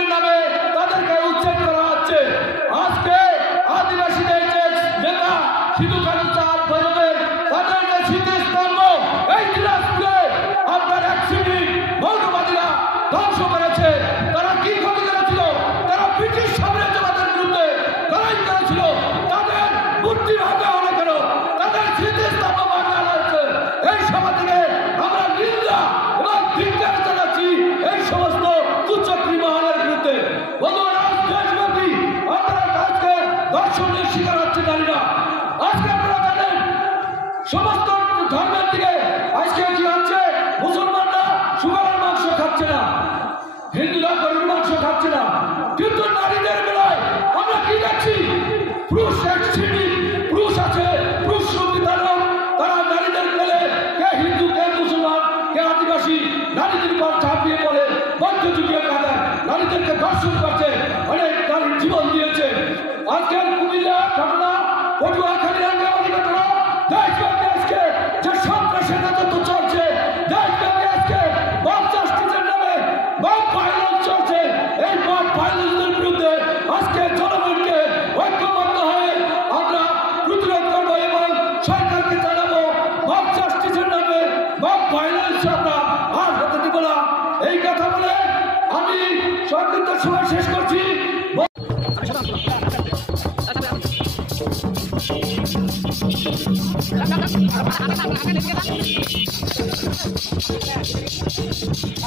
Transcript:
নির্বাচনের নামে তাদেরকে উচ্ছেদ করা হচ্ছে। আজকে আদিবাসীদের যে নেতা সিধু কানু ভৈরবের তাদের যে স্মৃতিস্তম্ভ এই দিনাজপুরে আপনার এক শ্রেণীর মৌলবাদীরা ধ্বংস করেছে। তারা কি ক্ষতি করেছিল? তারা ব্রিটিশ সাম্রাজ্যবাদের বিরুদ্ধে লড়াই করেছিল। তাদের মূর্তি ভাঙা হলো কেন? তাদের স্মৃতিস্তম্ভ ভাঙা হয়েছে। এই সভা থেকে আমরা নিন্দা এবং ধিক্কার জানাচ্ছি এই সমস্ত কুচক্রী মহলের বিরুদ্ধে। বন্ধুরা, দেশব্যাপী আপনারা আজকে ধর্ষণের শিকার হচ্ছে নারীরা। আজকে আপনারা জানেন সমস্ত ধর্মের দিকে আজকে কি হচ্ছে? মুসলমানরা শুকরের মাংস খাচ্ছে না, হিন্দুরা গরুর মাংস খাচ্ছে না, কিন্তু নারীদের বেলায় আমরা কি দেখছি? পুরুষ এক শ্রেণী পুরুষ আছে, পুরুষ সংবিধানক, তারা নারীদের বেলে কে হিন্দু, কে মুসলমান, কে আদিবাসী, নারীদের উপর ঝাঁপিয়ে পড়ে মধ্যযুগীয় কায়দায় নারীদেরকে ধর্ষণ করছে, অনেক নারীর জীবন দিয়েছে। আজকের কুমিল্লা ঘটনা, পটুয়াখালী রাঙ্গামাটি ঘটনা, দেশব্যাপী আজকে যে সন্ত্রাসের রাজত্ব চলছে, দেশব্যাপী আজকে মব জাস্টিসের নামে মব ভায়োলেন্স চলছে। এই মব ভায়োলেন্সের বিরুদ্ধে আজকে জনগণকে ঐক্যবদ্ধ হয়ে আমরা প্রতিরোধ করবো এবং সরকারকে জানাবো মব জাস্টিসের নামে মব ভায়োলেন্স আমরা আর হতে দিব না। এই কথা বলে আমি সংক্ষিপ্ত সময় শেষ করছি। Gracias.